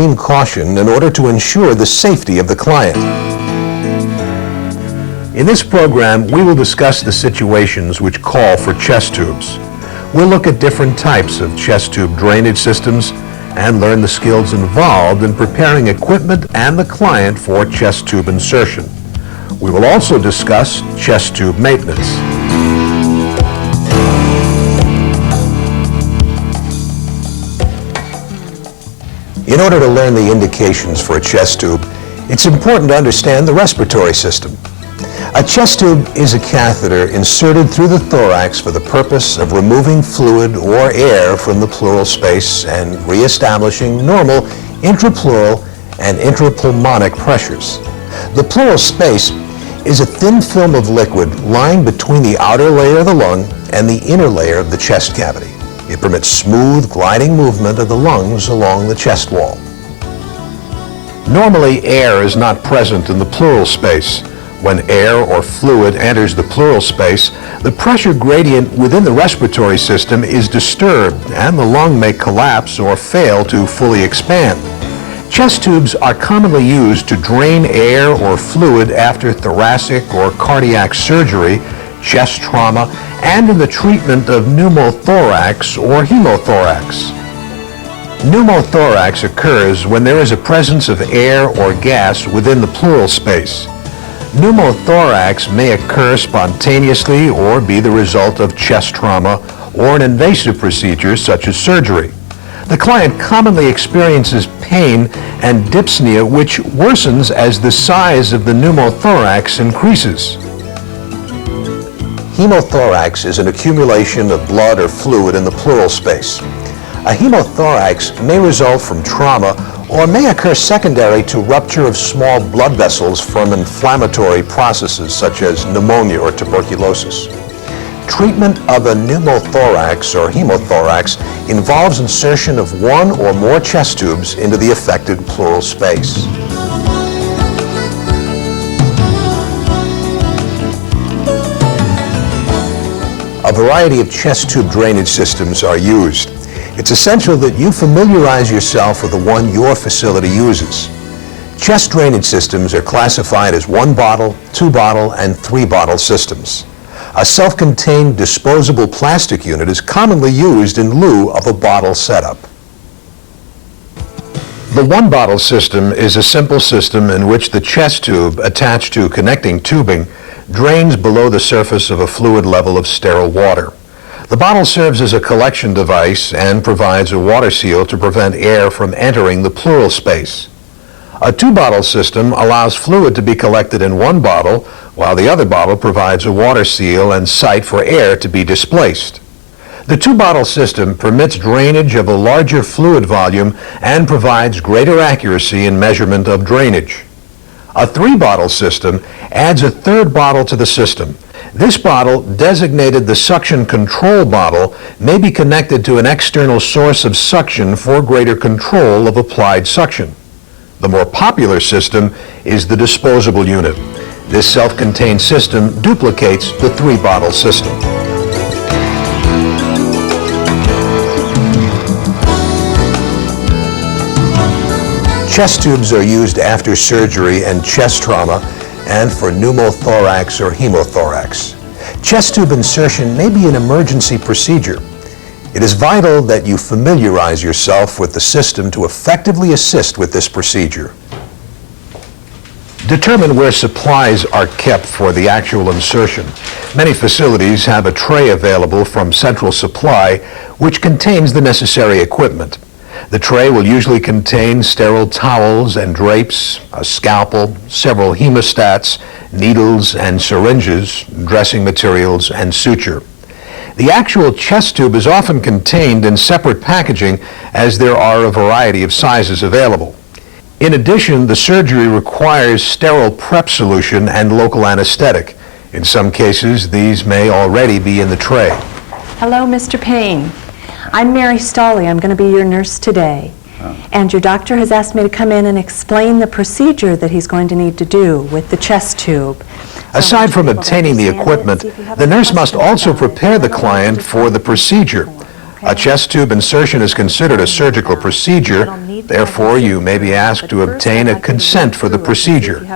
Caution in order to ensure the safety of the client. In this program, we will discuss the situations which call for chest tubes. We'll look at different types of chest tube drainage systems and learn the skills involved in preparing equipment and the client for chest tube insertion. We will also discuss chest tube maintenance. In order to learn the indications for a chest tube, it's important to understand the respiratory system. A chest tube is a catheter inserted through the thorax for the purpose of removing fluid or air from the pleural space and reestablishing normal intrapleural and intrapulmonic pressures. The pleural space is a thin film of liquid lying between the outer layer of the lung and the inner layer of the chest cavity. It permits smooth, gliding movement of the lungs along the chest wall. Normally, air is not present in the pleural space. When air or fluid enters the pleural space, the pressure gradient within the respiratory system is disturbed and the lung may collapse or fail to fully expand. Chest tubes are commonly used to drain air or fluid after thoracic or cardiac surgery, chest trauma, and in the treatment of pneumothorax or hemothorax. Pneumothorax occurs when there is a presence of air or gas within the pleural space. Pneumothorax may occur spontaneously or be the result of chest trauma or an invasive procedure such as surgery. The client commonly experiences pain and dyspnea, which worsens as the size of the pneumothorax increases. Hemothorax is an accumulation of blood or fluid in the pleural space. A hemothorax may result from trauma or may occur secondary to rupture of small blood vessels from inflammatory processes such as pneumonia or tuberculosis. Treatment of a pneumothorax or hemothorax involves insertion of one or more chest tubes into the affected pleural space. A variety of chest tube drainage systems are used. It's essential that you familiarize yourself with the one your facility uses. Chest drainage systems are classified as 1-bottle, 2-bottle, and 3-bottle systems. A self-contained disposable plastic unit is commonly used in lieu of a bottle setup. The 1-bottle system is a simple system in which the chest tube attached to connecting tubing drains below the surface of a fluid level of sterile water. The bottle serves as a collection device and provides a water seal to prevent air from entering the pleural space. A 2-bottle system allows fluid to be collected in one bottle, while the other bottle provides a water seal and site for air to be displaced. The 2-bottle system permits drainage of a larger fluid volume and provides greater accuracy in measurement of drainage. A 3-bottle system adds a 3rd bottle to the system. This bottle, designated the suction control bottle, may be connected to an external source of suction for greater control of applied suction. The more popular system is the disposable unit. This self-contained system duplicates the 3-bottle system. Chest tubes are used after surgery and chest trauma and for pneumothorax or hemothorax. Chest tube insertion may be an emergency procedure. It is vital that you familiarize yourself with the system to effectively assist with this procedure. Determine where supplies are kept for the actual insertion. Many facilities have a tray available from Central Supply which contains the necessary equipment. The tray will usually contain sterile towels and drapes, a scalpel, several hemostats, needles and syringes, dressing materials, and suture. The actual chest tube is often contained in separate packaging as there are a variety of sizes available. In addition, the surgery requires sterile prep solution and local anesthetic. In some cases, these may already be in the tray. Hello, Mr. Payne. I'm Mary Stolley. I'm going to be your nurse today. And your doctor has asked me to come in and explain the procedure that he's going to need to do with the chest tube. Aside from obtaining the equipment, the nurse must also prepare the client for the procedure. A chest tube insertion is considered a surgical procedure need to Therefore, have you may be asked to obtain a consent for the procedure.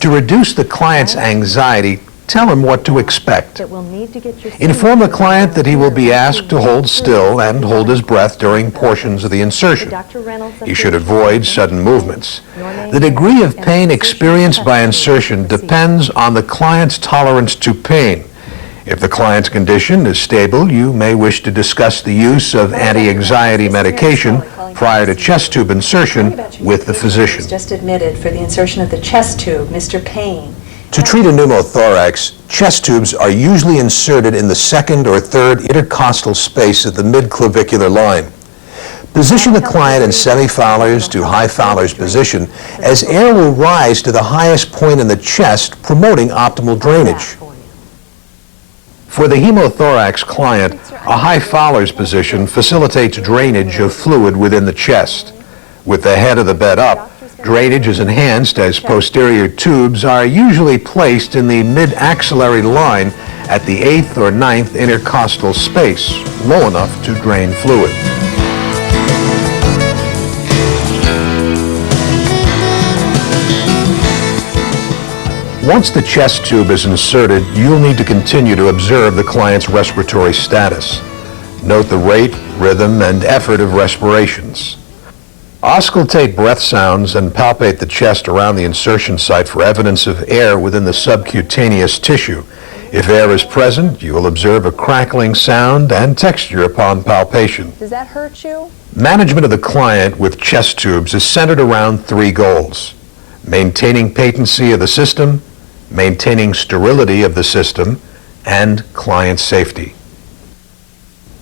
To reduce the client's anxiety, tell him what to expect. Inform the client that he will be asked to hold still and hold his breath during portions of the insertion. He should avoid sudden movements. The degree of pain experienced by insertion depends on the client's tolerance to pain. If the client's condition is stable, you may wish to discuss the use of anti-anxiety medication prior to chest tube insertion with the physician. Just admitted for the insertion of the chest tube, Mr. Payne. To treat a pneumothorax, chest tubes are usually inserted in the second or third intercostal space of the mid-clavicular line. Position the client in semi-Fowler's to high Fowler's position, as air will rise to the highest point in the chest, promoting optimal drainage. For the hemothorax client, a high Fowler's position facilitates drainage of fluid within the chest. With the head of the bed up, drainage is enhanced as posterior tubes are usually placed in the mid-axillary line at the 8th or 9th intercostal space, low enough to drain fluid. Once the chest tube is inserted, you'll need to continue to observe the client's respiratory status. Note the rate, rhythm, and effort of respirations. Auscultate breath sounds and palpate the chest around the insertion site for evidence of air within the subcutaneous tissue. If air is present, you will observe a crackling sound and texture upon palpation. Does that hurt you? Management of the client with chest tubes is centered around three goals: maintaining patency of the system, maintaining sterility of the system, and client safety.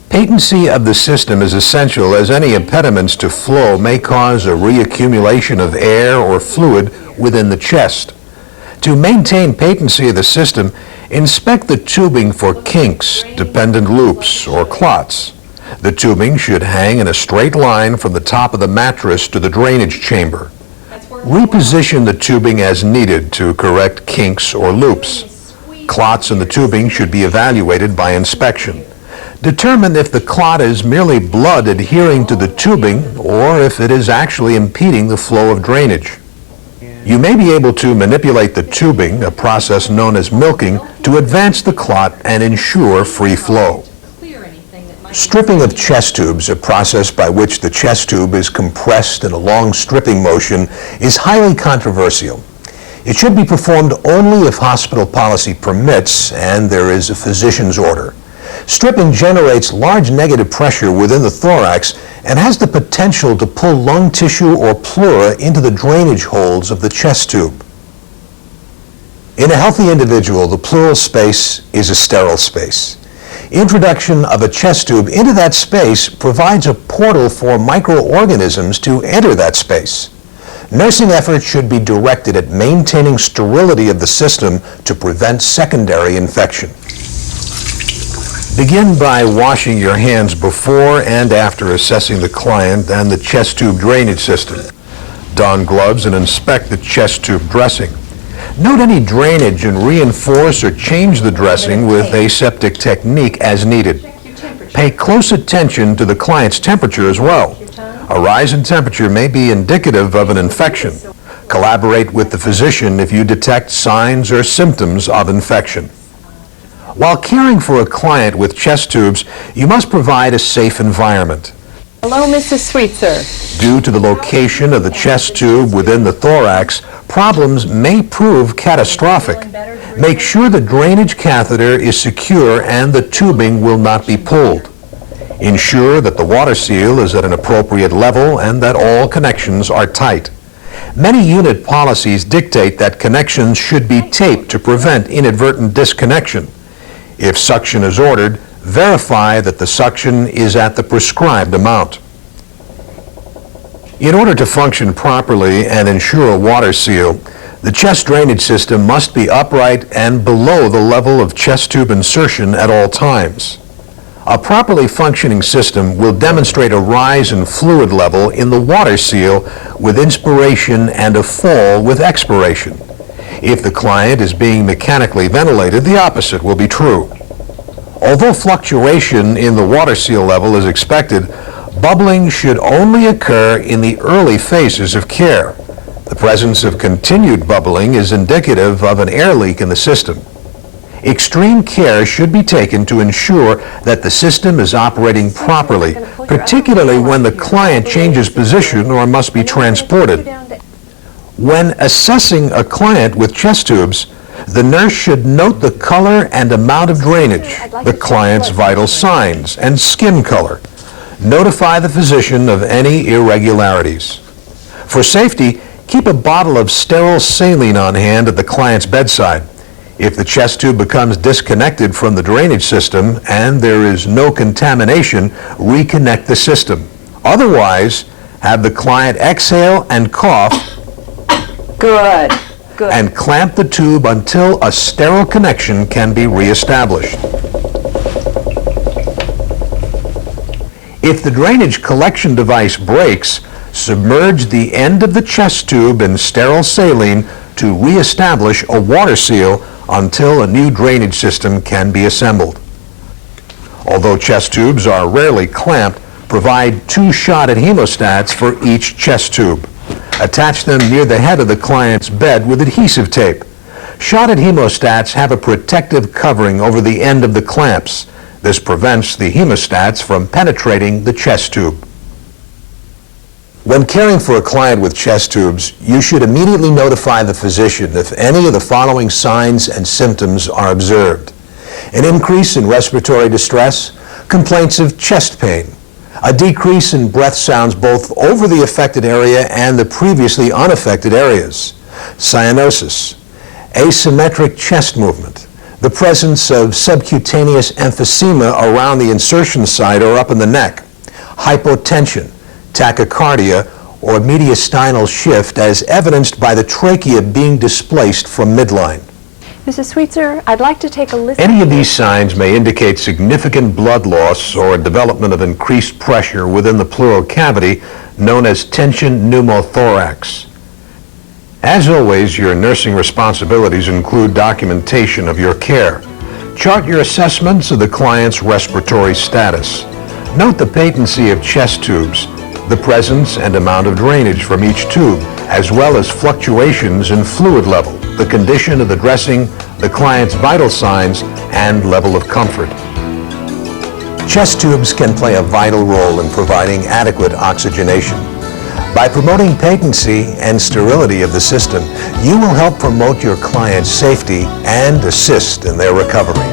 Patency of the system is essential, as any impediments to flow may cause a reaccumulation of air or fluid within the chest. To maintain patency of the system, inspect the tubing for kinks, dependent loops, or clots. The tubing should hang in a straight line from the top of the mattress to the drainage chamber. Reposition the tubing as needed to correct kinks or loops. Clots in the tubing should be evaluated by inspection. Determine if the clot is merely blood adhering to the tubing or if it is actually impeding the flow of drainage. You may be able to manipulate the tubing, a process known as milking, to advance the clot and ensure free flow. Stripping of chest tubes, a process by which the chest tube is compressed in a long stripping motion, is highly controversial. It should be performed only if hospital policy permits and there is a physician's order. Stripping generates large negative pressure within the thorax and has the potential to pull lung tissue or pleura into the drainage holes of the chest tube. In a healthy individual, the pleural space is a sterile space. Introduction of a chest tube into that space provides a portal for microorganisms to enter that space. Nursing efforts should be directed at maintaining sterility of the system to prevent secondary infection. Begin by washing your hands before and after assessing the client and the chest tube drainage system. Don gloves and inspect the chest tube dressing. Note any drainage and reinforce or change the dressing with aseptic technique as needed. Pay close attention to the client's temperature as well. A rise in temperature may be indicative of an infection. Collaborate with the physician if you detect signs or symptoms of infection. While caring for a client with chest tubes, you must provide a safe environment. Hello, Mrs. Sweetser. Due to the location of the chest tube within the thorax, problems may prove catastrophic. Make sure the drainage catheter is secure and the tubing will not be pulled. Ensure that the water seal is at an appropriate level and that all connections are tight. Many unit policies dictate that connections should be taped to prevent inadvertent disconnection. If suction is ordered, verify that the suction is at the prescribed amount. In order to function properly and ensure a water seal, the chest drainage system must be upright and below the level of chest tube insertion at all times. A properly functioning system will demonstrate a rise in fluid level in the water seal with inspiration and a fall with expiration. If the client is being mechanically ventilated, the opposite will be true. Although fluctuation in the water seal level is expected, Bubbling should only occur in the early phases of care. The presence of continued bubbling is indicative of an air leak in the system. Extreme care should be taken to ensure that the system is operating properly, particularly when the client changes position or must be transported. When assessing a client with chest tubes, the nurse should note the color and amount of drainage, the client's vital signs, and skin color. Notify the physician of any irregularities. For safety, keep a bottle of sterile saline on hand at the client's bedside. If the chest tube becomes disconnected from the drainage system and there is no contamination, reconnect the system. Otherwise, have the client exhale and cough. Good. Good. And clamp the tube until a sterile connection can be reestablished. If the drainage collection device breaks, submerge the end of the chest tube in sterile saline to reestablish a water seal until a new drainage system can be assembled. Although chest tubes are rarely clamped, provide 2 shotted hemostats for each chest tube. Attach them near the head of the client's bed with adhesive tape. Shotted hemostats have a protective covering over the end of the clamps. This prevents the hemostats from penetrating the chest tube. When caring for a client with chest tubes, you should immediately notify the physician if any of the following signs and symptoms are observed: an increase in respiratory distress, complaints of chest pain, a decrease in breath sounds both over the affected area and the previously unaffected areas, cyanosis, asymmetric chest movement, the presence of subcutaneous emphysema around the insertion site or up in the neck, hypotension, tachycardia, or mediastinal shift as evidenced by the trachea being displaced from midline. Mrs. Sweetser, I'd like to take a listen. Any of these signs may indicate significant blood loss or development of increased pressure within the pleural cavity, known as tension pneumothorax. As always, your nursing responsibilities include documentation of your care. Chart your assessments of the client's respiratory status. Note the patency of chest tubes, the presence and amount of drainage from each tube, as well as fluctuations in fluid level, the condition of the dressing, the client's vital signs, and level of comfort. Chest tubes can play a vital role in providing adequate oxygenation. By promoting patency and sterility of the system, you will help promote your client's safety and assist in their recovery.